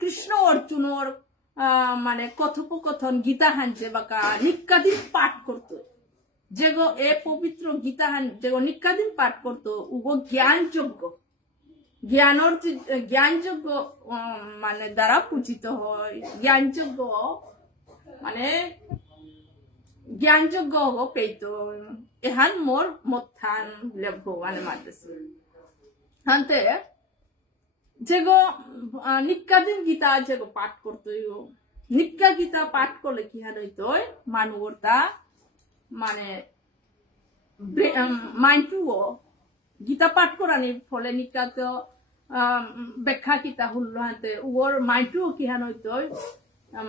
কৃষ্ণ অর্জুনর মানে কথোপকথন গীতাহান যে বাকা নিকাদিন পাঠ করতো যে গো এ পবিত্র গীতাহান যে গো নিকাদিন পাঠ করতো উগো জ্ঞানযোগ্য মানে দ্বারা পূজিত হয় জ্ঞানযোগ্য মানে জ্ঞানযোগ্য পেইত এহান মোর মথান বলে ভগবানে মাতেছে হাতে যে গো নিকাদিন গীতা যে গো পাঠ করতো নিকা গীতা পাঠ করলে কি হার হইতো মানুষটা মানে মাইন্ডটুও গীতা পাঠ করানি ফলে নিকাত ব্যাখ্যা কিতা হল হাতে ওর মাইন্ডটুও কি হান হইতো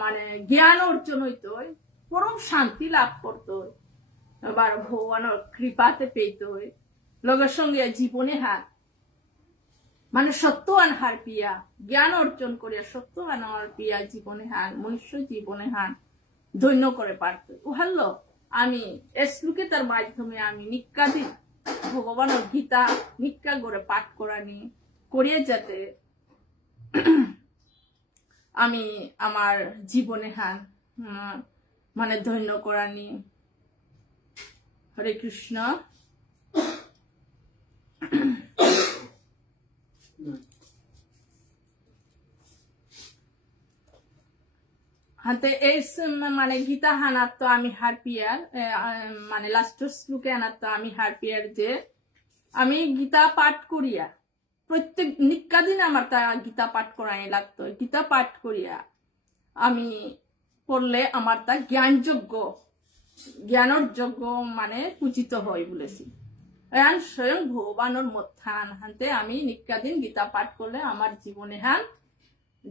মানে জ্ঞান অর্জন হইতো পরম শান্তি লাভ করতো আবার ভগবানের কৃপাতে পেইতো লগের সঙ্গে জীবনে হার মানে সত্যবান হার পিয়া জ্ঞান অর্জন করিয়া সত্যবান হার পিয়া জীবনে হান মনুষ্য জীবনে হান ধন্য করে পারত উহাল্লো আমি শ্লোকে তার মাধ্যমে আমি নিকাদিন ভগবানের গীতা নিকা করে পাঠ করানি করিয়ে যাতে আমি আমার জীবনে হান মানে ধন্য করানি। হরে কৃষ্ণ। হাতে এই মানে গীতা হানাত তো আমি হারপিয়ার মানে লাস্ট শ্লোকে আনাত তো আমি হারপিয়ার যে আমি গীতা পাঠ করিয়া প্রত্যেক নিকাদিন আমার তা গীতা পাঠ করাই লাগতো গীতা পাঠ করিয়া আমি পড়লে আমার তা জ্ঞানের যোগ্য মানে পূজিত হয় বলেছি স্বয়ং ভগবানের মধ্যান হাতে আমি নিকাদিন গীতা পাঠ করলে আমার জীবনে হান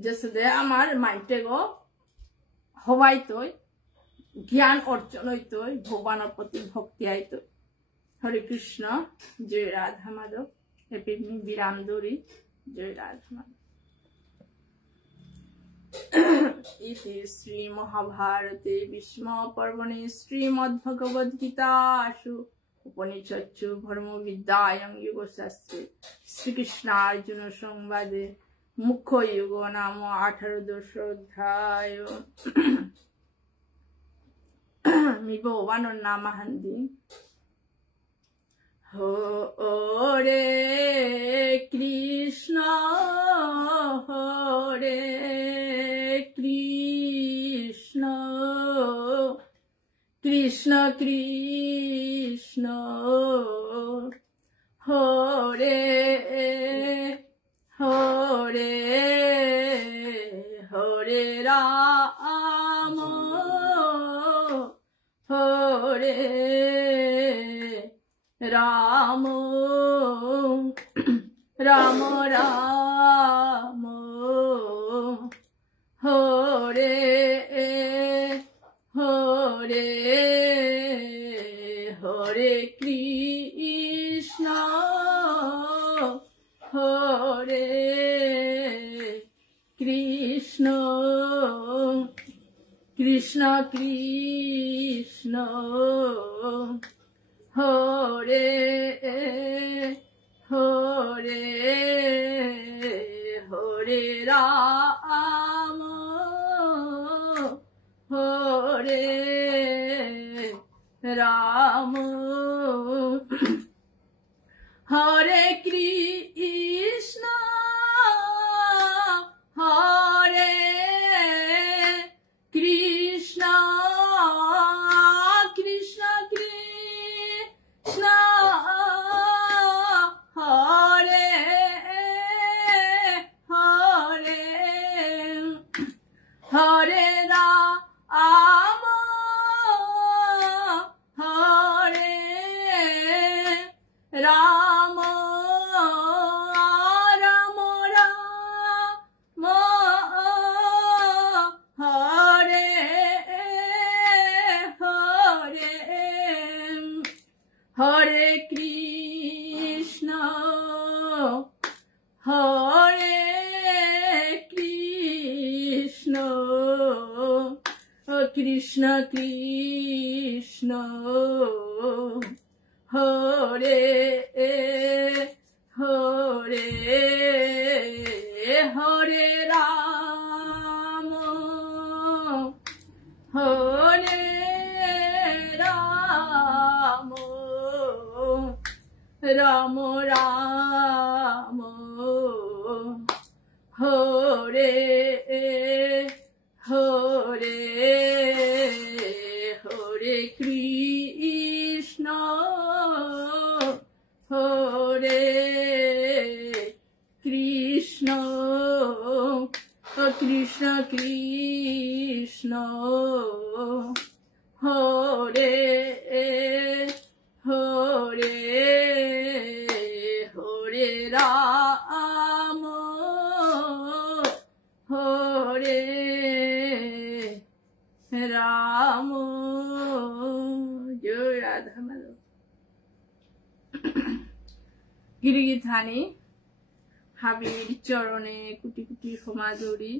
যে আমার মাইন্ডে গো হওয়াইতই জ্ঞান অর্জন হইতই ভগবানের প্রতি ভক্তি আইতই। হরে কৃষ্ণ। জয় রাধা মাধব। হ্যাপি বিরাম দৌড়ি। জয় রাধা মাধব। ইতি শ্রী মহাভারতে ভীষ্ম পর্বণে শ্রীমদ্ ভগবদ গীতাসু উপনিষৎ ধর্মবিদ্যায়াং যোগশাস্ত্রে শ্রীকৃষ্ণার্জুন সংবাদে মুখ্য যোগ নাম 18 অধ্যায় মিবো বানর নামাহান্দি হরে কৃষ্ণ কৃষ্ণ কৃষ্ণ হরে হরে হরে রাম হরে রাম রাম রাম হরে হরে হরে কৃষ্ণ হরে কৃষ্ণ কৃষ্ণ কৃষ্ণ হরে হরে হরে রাম হরে রাম হরে কৃষ্ণ হরে কৃষ্ণ কৃষ্ণ কৃষ্ণ হরে হরে হরে রাম হরে রাম রাম রাম হরে হরে হরে কৃষ্ণ হরে কৃষ্ণ কৃষ্ণ কৃষ্ণ হরে হরে হরে রাম হরে রাম রাম রাম হরে হরে হরে কৃষ্ণ হরে কৃষ্ণ কৃষ্ণ কৃষ্ণ হরে হরে হরে রাম হরে রাম জয় রাধা মাধব। গিরিগিধানী হাবির চরণে কুটি কুটি সমাদরি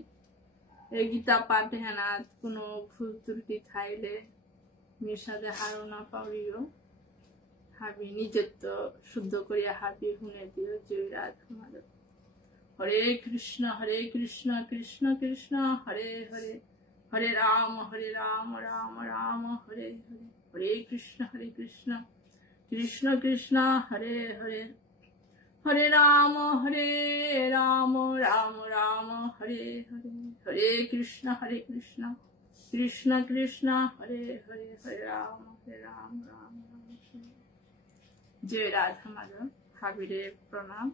এই গীতা পাঠ হেনাত কোনো ভুল ত্রুটি থাইলে মিশাদে হারনা পাউরিও হাবি নিজত্ব শুদ্ধ করিয়া হাবি শুনে দিও। জয় রাধা মাধব। হরে কৃষ্ণ কৃষ্ণ কৃষ্ণ হরে হরে হরে রাম রাম রাম হরে হরে হরে কৃষ্ণ কৃষ্ণ কৃষ্ণ হরে হরে হরে রাম রাম রাম হরে হরে হরে কৃষ্ণ কৃষ্ণ কৃষ্ণ হরে হরে হরে রাম রাম রাম। জয় রাধা মাধব। হাবিরে প্রণাম।